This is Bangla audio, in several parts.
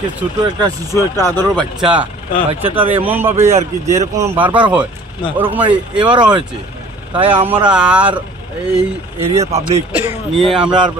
আজকে ছোট একটা শিশু একটা আদরের বাচ্চা হ্যাঁ। বাচ্চাটার এমন ভাবে আর কি যেরকম বারবার হয় না। ওরকম এবারও হয়েছে তাই আমরা আর এই এরিয়ার পাবলিক নিয়ে আমরা আর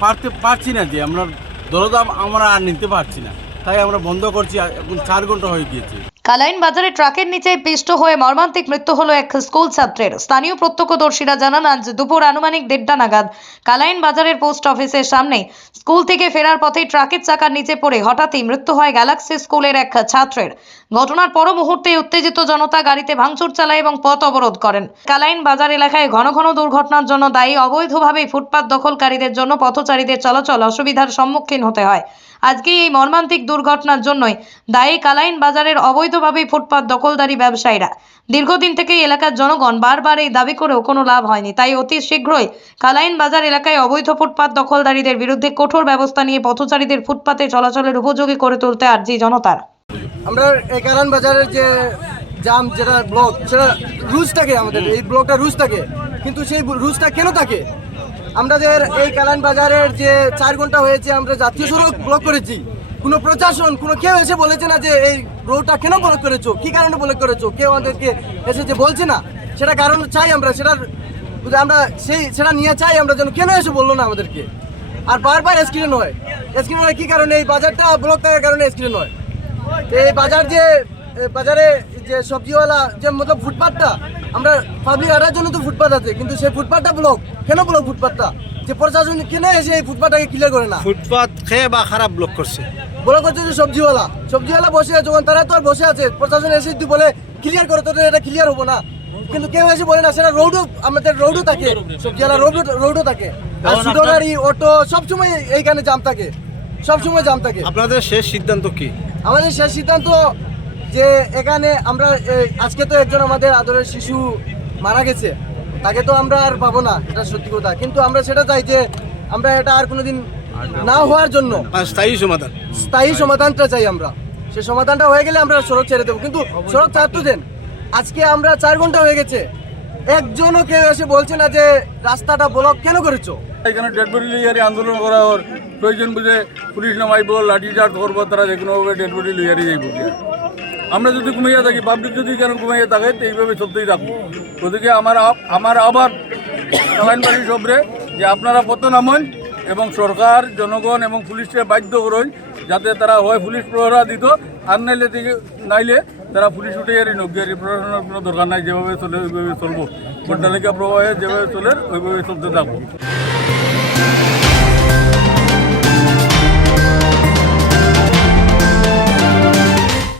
পারতে পারছি না যে আমরা দরদাম আমরা আর নিতে পারছি না তাই আমরা বন্ধ করছি এখন চার ঘণ্টা হয়ে গিয়েছে কালাইন বাজারে ট্রাকের নিচে পিষ্ট হয়ে মর্মান্তিক মৃত্যু হলো এক স্কুল ছাত্রের। স্থানীয় প্রত্যক্ষদর্শীরা জানান, আজ দুপুর আনুমানিক দেড়টা নাগাদ কালাইন বাজারের পোস্ট অফিসের সামনে স্কুল থেকে ফেরার পথে ট্রাকের চাকার নিচে পড়ে হঠাৎই মৃত্যু হয় গ্যালাক্সি স্কুলের এক ছাত্রের। ঘটনার পর মুহূর্তে উত্তেজিত জনতা গাড়িতে ভাঙচুর চালায় এবং পথ অবরোধ করেন। কালাইন বাজার এলাকায় ঘন ঘন দুর্ঘটনার জন্য দায়ী, অবৈধভাবে ফুটপাত দখলকারীদের জন্য পথচারীদের চলাচল অসুবিধার সম্মুখীন হতে হয়। আজকে এই মর্মান্তিক দুর্ঘটনার জন্যই দায়ী কালাইন বাজারের অবৈধভাবে ফুটপাত দখলদারি ব্যবসায়ীরা। দীর্ঘদিন থেকেই এলাকার জনগণ বারবার এই দাবি করেও কোনো লাভ হয়নি। তাই অতি শীঘ্রই কালাইন বাজার এলাকায় অবৈধ ফুটপাত দখলদারীদের বিরুদ্ধে কঠোর ব্যবস্থা নিয়ে পথচারীদের ফুটপাতে চলাচলের উপযোগী করে তুলতে আর্জি জনতার। আমরা এই কারণ বাজারের যে জাম, যেটা ব্লক, সেটা রুজ থাকে আমাদের, এই ব্লকটা রুজ থাকে কিন্তু সেই রুজটা কেন থাকে? আমাদের এই কালান বাজারের যে চার ঘণ্টা হয়েছে, আমরা জাতীয় সড়ক ব্লক করেছি। কোনো প্রশাসন, কোনো কেউ এসে বলেছে না যে এই রোডটা কেন ব্লক করেছ? কি কারণে ব্লক করেছ? কেউ আমাদেরকে এসে যে বলছে না, সেটা কারণ চাই আমরা সেটার আমরা সেই, সেটা নিয়ে চাই, আমরা যেন কেন এসে বলল না আমাদেরকে? আর বারবার স্ক্রিন হয় স্ক্রিন হয় কি কারণে? এই বাজারটা ব্লক থাকার কারণে স্ক্রিন হয় এই বাজার যে বাজারে যে সবজিওয়ালা যে মতলব ফুটপাথটা আমরা পাবলিক আটার জন্য তো ফুটপাথ আছে কিন্তু সেই ফুটপাথটা ব্লক কেন ব্লক ফুটপাথটা যে প্রশাসন কেন এসে এই ফুটপাথটাকে ক্লিয়ার করে না? ফুটপাত খেয়ে বা খারাপ ব্লক করছে। ব্লক হচ্ছে যে সবজিওয়ালা। সবজিওয়ালা বসে আছে যখন তারা তো আর বসে আছে প্রশাসন এসে যদি বলে ক্লিয়ার করে তো এটা ক্লিয়ার হব না। কিন্তু কেউ এসে বলে না সেটা রোডও আমাদের রোডও থাকে। সবজিওয়ালা রোডও রোডও থাকে। আর ছোটো গাড়ি অটো সবসময় এইখানে জাম থাকে। সবসময় জাম থাকে। আপনাদের শেষ সিদ্ধান্ত কি? আমাদের শেষ সিদ্ধান্ত যে এখানে আমরা এই, আজকে তো একজন আমাদের আদরের শিশু মারা গেছে। তাকে তো আমরা আর পাবো না এটা সত্যি কথা। কিন্তু আমরা সেটা চাই যে আমরা এটা আর কোনোদিন না হওয়ার জন্য। আর স্থায়ী সমাধান। স্থায়ী সমাধানটা চাই আমরা। সে সমাধানটা হয়ে গেলে আমরা সড়ক ছেড়ে দেবো। কিন্তু সড়ক ছাড়তে দেন। আজকে আমরা চার ঘণ্টা হয়ে গেছে। একজনও কেউ এসে বলছে না যে রাস্তাটা ব্লক কেন করেছ? এখানে ডেড বডি লইয়ারি আন্দোলন করা ওর। প্রয়োজন বুঝে পুলিশ নামাইব লাঠিচার্জ করব তারা যে কোনোভাবে ডেড বডি লইয়ারি যাইব। আমরা যদি ঘুমাইয়া থাকি পাবলিক যদি কেন ঘুমাইয়া থাকে, তো এইভাবে চলতেই থাকব। গতিকে আমার আমার আবার বাড়ির সবরে যে আপনারা পত নামন এবং সরকার, জনগণ এবং পুলিশকে বাধ্য করুন যাতে তারা হয় পুলিশ প্রহরা দিত আর নাইলে নাইলে তারা পুলিশ উঠে আর নগিয়ারি প্রশাসনের কোনো দরকার নাই, যেভাবে চলে ওইভাবে চলবো। ঘন্টালিকা প্রবাহে যেভাবে চলে, ওইভাবে চলতে থাকব।